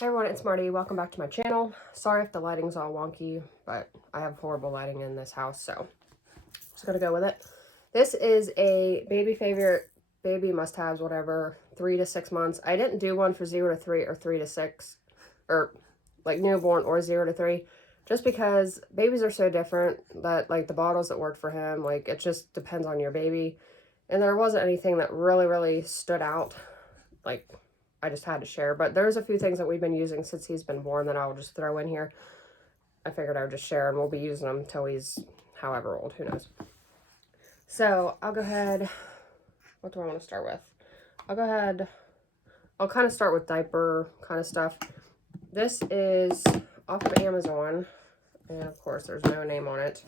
Hey everyone, it's Marty. Welcome back to my channel. Sorry if the lighting's all wonky, but I have horrible lighting in this house, so just gonna go with it. This is a baby favorite, baby must-haves, whatever, 3 to 6 months. I didn't do one for 0 to 3 or 3 to 6, or like newborn or 0 to 3, just because babies are so different that like the bottles that worked for him, like it just depends on your baby. And there wasn't anything that really stood out, like I just had to share. But there's a few things that we've been using since he's been born that I'll just throw in here. I figured I would just share, and we'll be using them until he's however old, who knows. So I'll go ahead, what do I want to start with? I'll kind of start with diaper kind of stuff. This is off of Amazon, and of course there's no name on it.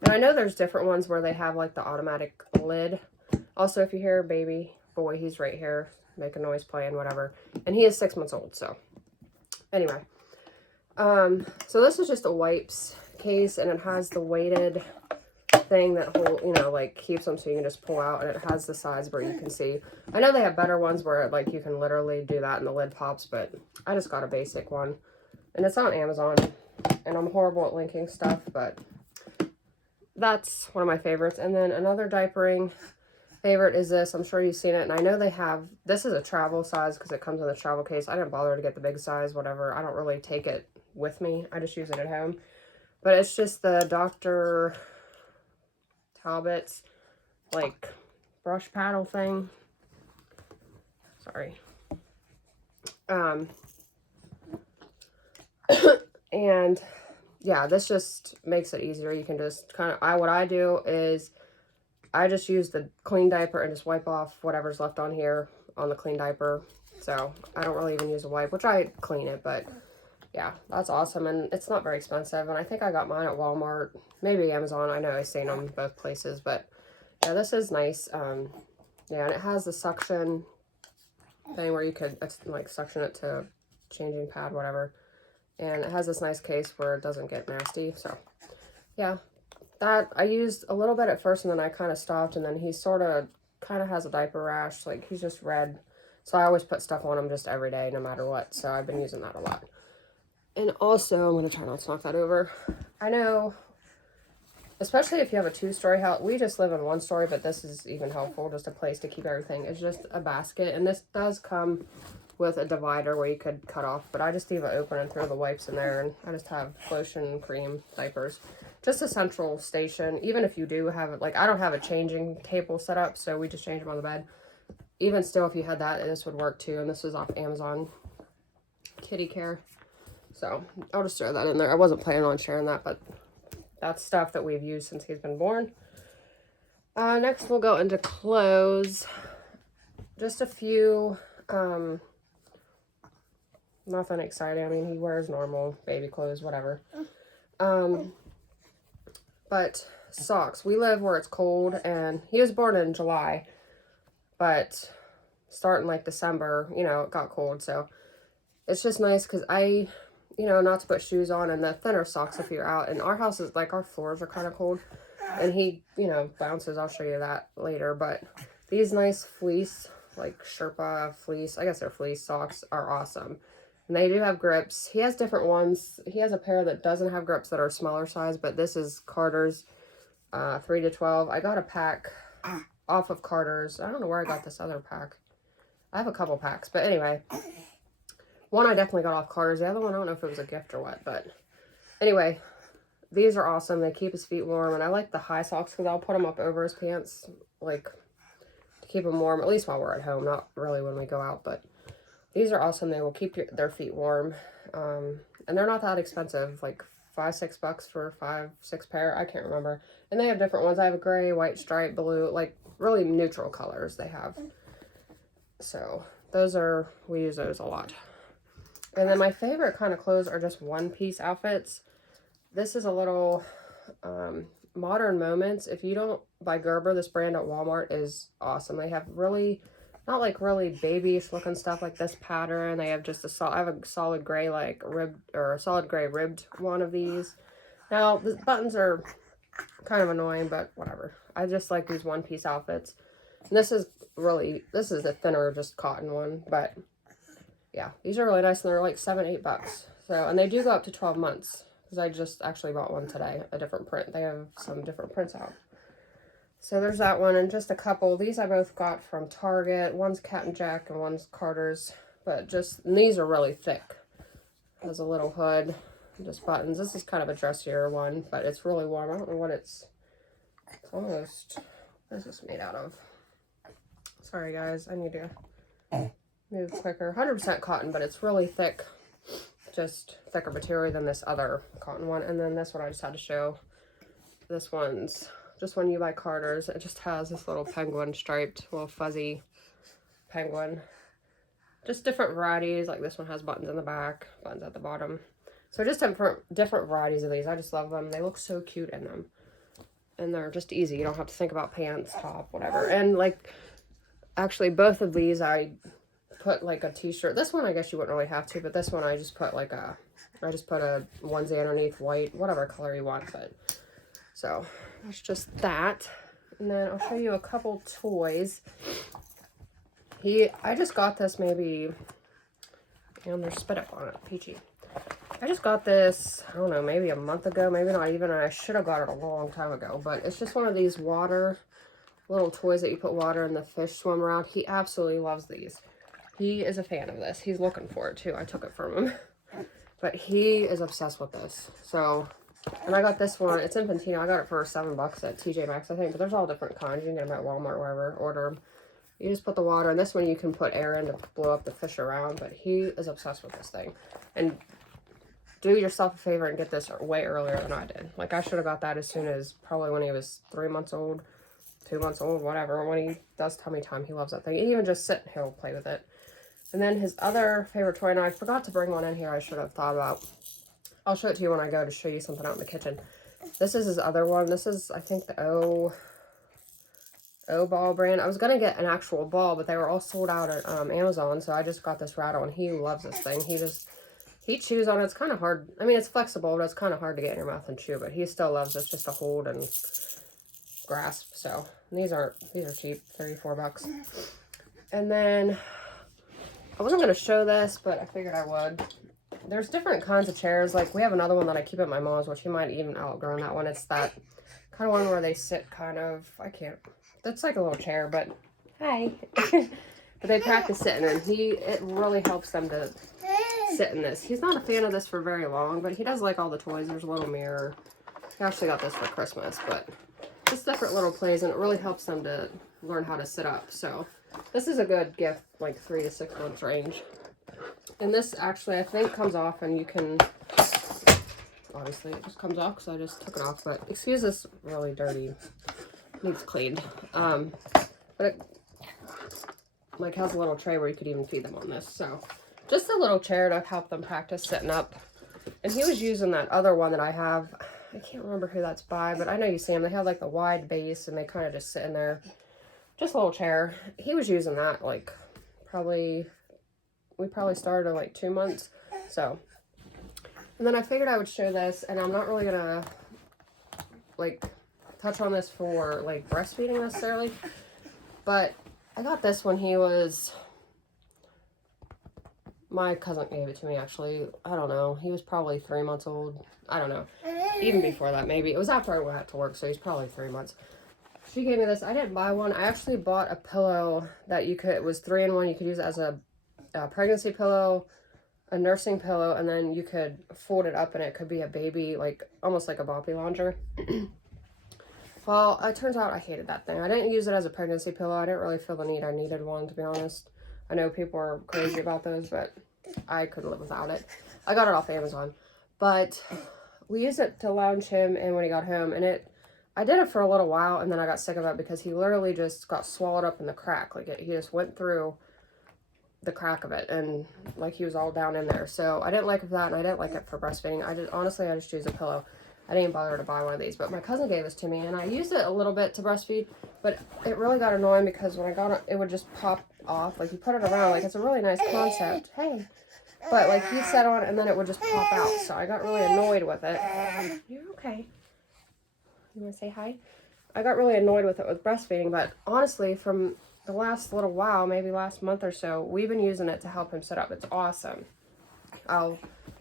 And I know there's different ones where they have like the automatic lid. Also, if you hear a baby boy, he's right here, make a noise playing, whatever. And he is 6 months old, so anyway. So this is just a wipes case, and it has the weighted thing that like keeps them so you can just pull out, and it has the sides where you can see. I know they have better ones where like you can literally do that and the lid pops, but I just got a basic one. And it's on Amazon, and I'm horrible at linking stuff, but that's one of my favorites. And then another diapering favorite is this. I'm sure you've seen it, and I know they have, this is a travel size because it comes in a travel case. I didn't bother to get the big size, whatever. I don't really take it with me. I just use it at home. But it's just the Dr. Talbot's, like, brush paddle thing. Sorry. And, yeah, this just makes it easier. You can just kind of, what I do is I just use the clean diaper and just wipe off whatever's left on here on the clean diaper. So I don't really even use a wipe, which I clean it, but yeah, that's awesome. And it's not very expensive. And I think I got mine at Walmart, maybe Amazon. I know I've seen them both places, but yeah, this is nice. Yeah, and it has the suction thing where you could like suction it to changing pad, whatever. And it has this nice case where it doesn't get nasty. So yeah. That I used a little bit at first, and then I kind of stopped, and then he kind of has a diaper rash, like he's just red. So I always put stuff on him just every day, no matter what. So I've been using that a lot. And also, I'm going to try not to knock that over. I know, especially if you have a 2-story house, we just live in 1-story, but this is even helpful, just a place to keep everything. It's just a basket, and this does come with a divider where you could cut off, but I just leave it open and throw the wipes in there, and I just have lotion, cream, diapers. Just a central station. Even if you do have it, like I don't have a changing table set up, so we just change them on the bed. Even still, if you had that, this would work too. And this is off Amazon Kitty Care. So I'll just throw that in there. I wasn't planning on sharing that, but that's stuff that we've used since he's been born. Next we'll go into clothes. Just a few, nothing exciting. I mean, he wears normal baby clothes, whatever. But socks. We live where it's cold, and he was born in July, but starting like December, it got cold. So it's just nice because not to put shoes on, and the thinner socks if you're out. And our house is like, our floors are kind of cold, and he, bounces. I'll show you that later. But these nice fleece, like Sherpa fleece, I guess they're fleece socks, are awesome. And they do have grips. He has different ones. He has a pair that doesn't have grips that are smaller size, but this is Carter's 3 to 12. I got a pack off of Carter's. I don't know where I got this other pack. I have a couple packs, but anyway. One I definitely got off Carter's. The other one, I don't know if it was a gift or what, but anyway. These are awesome. They keep his feet warm, and I like the high socks because I'll put them up over his pants, like, to keep them warm, at least while we're at home, not really when we go out, but these are awesome. They will keep their feet warm. And they're not that expensive, like $5-6 for 5-6 pair. I can't remember. And they have different ones. I have a gray, white stripe, blue, like really neutral colors they have. So we use those a lot. And then my favorite kind of clothes are just one-piece outfits. This is a little Modern Moments. If you don't buy Gerber, this brand at Walmart is awesome. They have not like really babyish looking stuff like this pattern. They have just I have a solid gray, like ribbed, or a solid gray ribbed one of these. Now, the buttons are kind of annoying, but whatever. I just like these one-piece outfits. And this is the thinner, just cotton one, but yeah, these are really nice, and they're like $7-8. So, and they do go up to 12 months, because I just actually bought one today, a different print. They have some different prints out. So there's that one, and just a couple. These I both got from Target. One's Cat and Jack, and one's Carter's. But and these are really thick. Has a little hood, just buttons. This is kind of a dressier one, but it's really warm. I don't know what it's almost, what is this made out of? Sorry guys, I need to move quicker. 100% cotton, but it's really thick. Just thicker material than this other cotton one. And then this one I just had to show. This one's just one you buy Carter's. It just has this little penguin striped, little fuzzy penguin. Just different varieties. Like this one has buttons in the back, buttons at the bottom. So just different varieties of these. I just love them. They look so cute in them. And they're just easy. You don't have to think about pants, top, whatever. And like, actually both of these I put like a t-shirt. This one I guess you wouldn't really have to, but this one I just put like a onesie underneath, white, whatever color you want. But so that's just that. And then I'll show you a couple toys. I just got this maybe, and there's spit up on it, peachy. I just got this, I don't know, maybe a month ago, maybe not even. I should have got it a long time ago, but it's just one of these little toys that you put water and the fish swim around. He absolutely loves these. He is a fan of this. He's looking for it too. I took it from him. But he is obsessed with this. So, and I got this one. It's Infantino. I got it for $7 at TJ Maxx, I think. But there's all different kinds. You can get them at Walmart, wherever. Order them. You just put the water. And this one you can put air in to blow up the fish around. But he is obsessed with this thing. And do yourself a favor and get this way earlier than I did. Like, I should have got that as soon as probably when he was 3 months old, 2 months old, whatever. When he does tummy time, he loves that thing. He even just sit and he'll play with it. And then his other favorite toy, and I forgot to bring one in here, I should have thought about. I'll show it to you when I go to show you something out in the kitchen. This is his other one. This is, I think, the O ball brand. I was going to get an actual ball, but they were all sold out at Amazon, so I just got this rattle, and he loves this thing. He chews on it. It's kind of hard. I mean, it's flexible, but it's kind of hard to get in your mouth and chew, but he still loves it just to hold and grasp. So, and these are cheap, $34. And then I wasn't going to show this, but I figured I would. There's different kinds of chairs. Like, we have another one that I keep at my mom's, which he might even outgrown that one. It's that kind of one where they sit kind of, that's like a little chair, but hi. But they practice sitting, and it really helps them to sit in this. He's not a fan of this for very long, but he does like all the toys. There's a little mirror. He actually got this for Christmas, but just different little plays, and it really helps them to learn how to sit up. So this is a good gift, like 3 to 6 months range. And this actually, I think, comes off, and you can, obviously it just comes off because I just took it off, but excuse this really dirty, needs cleaned. But it like has a little tray where you could even feed them on this. So just a little chair to help them practice sitting up. And he was using that other one that I have. I can't remember who that's by, but I know you see them. They have like the wide base, and they kind of just sit in there. Just a little chair. He was using that like we probably started at like 2 months. So, and then I figured I would show this, and I'm not really gonna like touch on this for like breastfeeding necessarily, but I got this when my cousin gave it to me, actually. I don't know. He was probably 3 months old. I don't know. Even before that, maybe. It was after I went out to work, so he's probably 3 months. She gave me this. I didn't buy one. I actually bought a pillow that it was 3-in-1. You could use it as a pregnancy pillow, a nursing pillow, and then you could fold it up, and it could be a baby, like almost like a boppy lounger. Well, it turns out I hated that thing. I didn't use it as a pregnancy pillow. I didn't really feel the need I needed one, to be honest. I know people are crazy about those, but I couldn't live without it. I got it off Amazon. But we used it to lounge him in when he got home, and I did it for a little while, and then I got sick of it because he literally just got swallowed up in the crack. Like, he just went through the crack of it, and like he was all down in there. So I didn't like it for that, and I didn't like it for breastfeeding. Honestly, I just used a pillow. I didn't bother to buy one of these, but my cousin gave this to me, and I used it a little bit to breastfeed, but it really got annoying because when I got it, it would just pop off. Like, you put it around, like, it's a really nice concept. Hey. But, like, he'd set on, and then it would just pop out, so I got really annoyed with it. You're okay. You want to say hi? I got really annoyed with it with breastfeeding, but honestly, from the last little while, maybe last month or so, we've been using it to help him sit up. It's awesome. I'll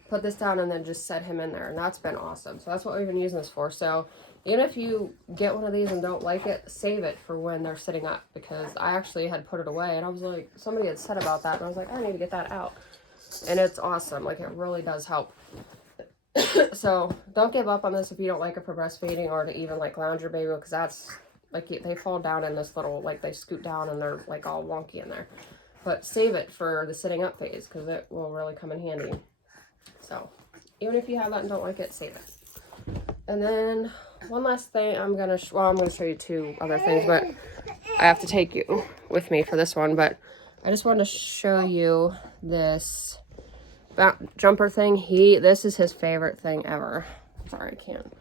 put this down and then just set him in there, and that's been awesome. So that's what we've been using this for. So even if you get one of these and don't like it, save it for when they're sitting up, because I actually had put it away and I was like, somebody had said about that and I was like, I need to get that out. And it's awesome. Like, it really does help. So don't give up on this if you don't like it for breastfeeding or to even like lounge your baby, because that's like, they fall down in this little, like, they scoot down and they're like all wonky in there. But save it for the sitting up phase, because it will really come in handy. So even if you have that and don't like it, save it. And then one last thing, I'm gonna show you two other things, but I have to take you with me for this one. But I just wanted to show you this jumper thing. This is his favorite thing ever. Sorry, I can't.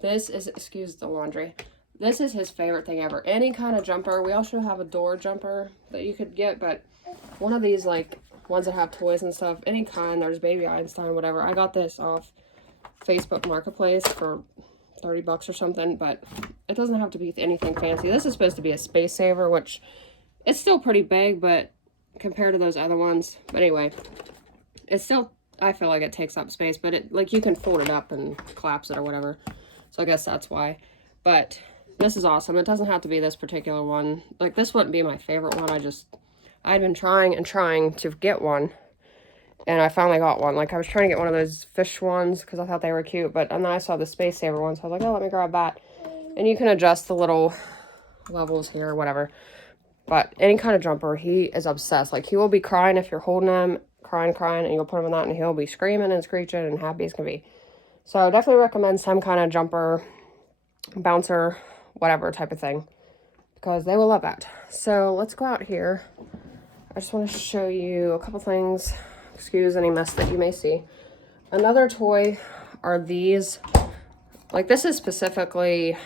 This is, excuse the laundry. This is his favorite thing ever. Any kind of jumper. We also have a door jumper that you could get, but one of these, like, ones that have toys and stuff, any kind. There's Baby Einstein, whatever. I got this off Facebook Marketplace for 30 bucks or something, but it doesn't have to be anything fancy. This is supposed to be a space saver, which it's still pretty big, but compared to those other ones. But anyway, it's still, I feel like it takes up space, but it, like, you can fold it up and collapse it or whatever. So I guess that's why. But this is awesome. It doesn't have to be this particular one. Like, this wouldn't be my favorite one. I'd been trying and trying to get one, and I finally got one. Like, I was trying to get one of those fish ones because I thought they were cute, but and then I saw the space saver one, so I was like, oh, let me grab that. And you can adjust the little levels here or whatever. But any kind of jumper, he is obsessed. Like, he will be crying if you're holding him, crying, and you'll put him in that, and he'll be screaming and screeching and happy as can be. So I definitely recommend some kind of jumper, bouncer, whatever type of thing, because they will love that. So let's go out here. I just want to show you a couple things. Excuse any mess that you may see. Another toy are these. Like, this is specifically,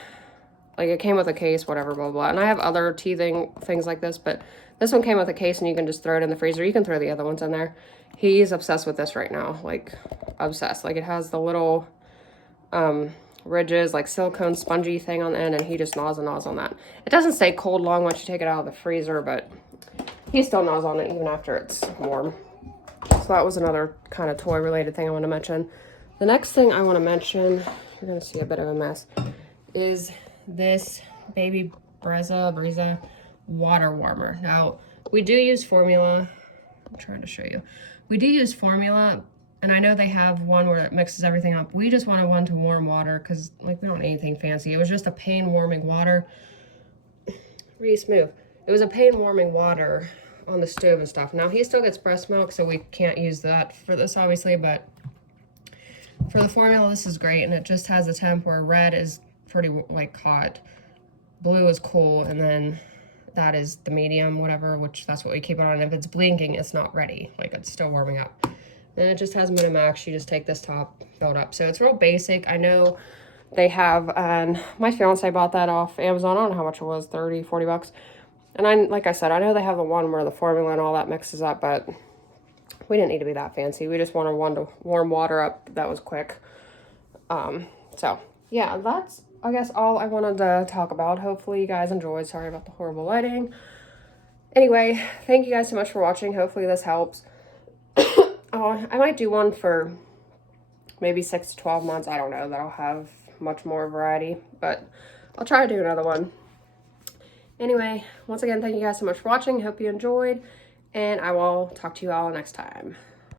like, it came with a case, whatever, blah, blah. And I have other teething things like this, but this one came with a case and you can just throw it in the freezer. You can throw the other ones in there. He's obsessed with this right now. Like, obsessed. Like, it has the little ridges, like silicone spongy thing on the end, and he just gnaws and gnaws on that. It doesn't stay cold long once you take it out of the freezer, but he still gnaws on it even after it's warm. So that was another kind of toy related thing I want to mention. The next thing I want to mention, you're going to see a bit of a mess, is this Baby Brezza water warmer. Now, we do use formula. I'm trying to show you. We do use formula, and I know they have one where it mixes everything up. We just wanted one to warm water because, like, we don't need anything fancy. It was just a pain warming water. Reese, move. It was a pain warming water on the stove and stuff. Now, he still gets breast milk, so we can't use that for this, obviously, but for the formula, this is great, and it just has a temp where red is pretty, like, hot, blue is cool, and then that is the medium, whatever, which that's what we keep it on. If it's blinking, it's not ready. Like, it's still warming up. Then it just has Minimax. You just take this top, build up. So it's real basic. I know they have, and my fiance bought that off Amazon. I don't know how much it was, 30, 40 bucks. And like I said, I know they have the one where the formula and all that mixes up, but we didn't need to be that fancy. We just wanted one to warm water up that was quick. So yeah, that's, I guess, all I wanted to talk about. Hopefully you guys enjoyed. Sorry about the horrible lighting. Anyway, thank you guys so much for watching. Hopefully this helps. I might do one for maybe 6 to 12 months. I don't know that I'll have much more variety, but I'll try to do another one. Anyway, once again, thank you guys so much for watching. Hope you enjoyed, and I will talk to you all next time.